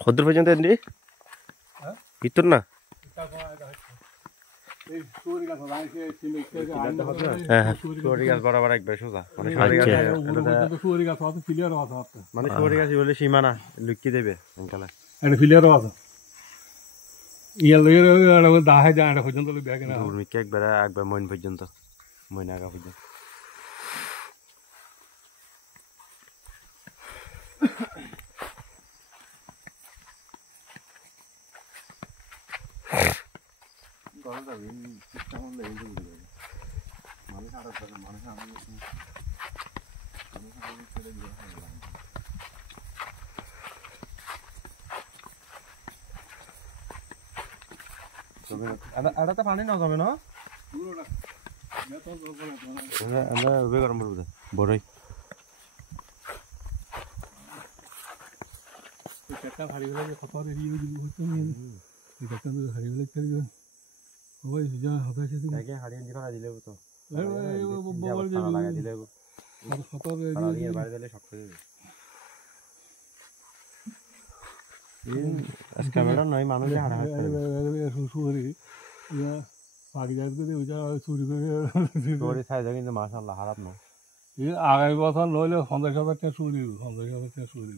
কত পর্যন্ত এন্ডি ভিতর না বরাবর একবার সোজা মানে সুপারি গাছ বলে সীমানা লুকিয়ে দেবে একটা ফিলিয়ারও আছে ইয়া লইয়ে দাহে যায় এটা পর্যন্ত ব্যাগ না মিকে একবার মইন পর্যন্ত মইন আগা পর্যন্ত এটা পানি না যাবে না গরম করবো বড়ই হারিয়ে গেলে কত এড়িয়ে দিল হারিয়ে গেলে হারিয়ে দিলে তো ক্যামেরা নয় মানুষ কিন্তু মাশাআল্লাহ খারাপ না আগামী বছর নইলে 50,000 টাকা চুরি 50,000 টাকা চুরি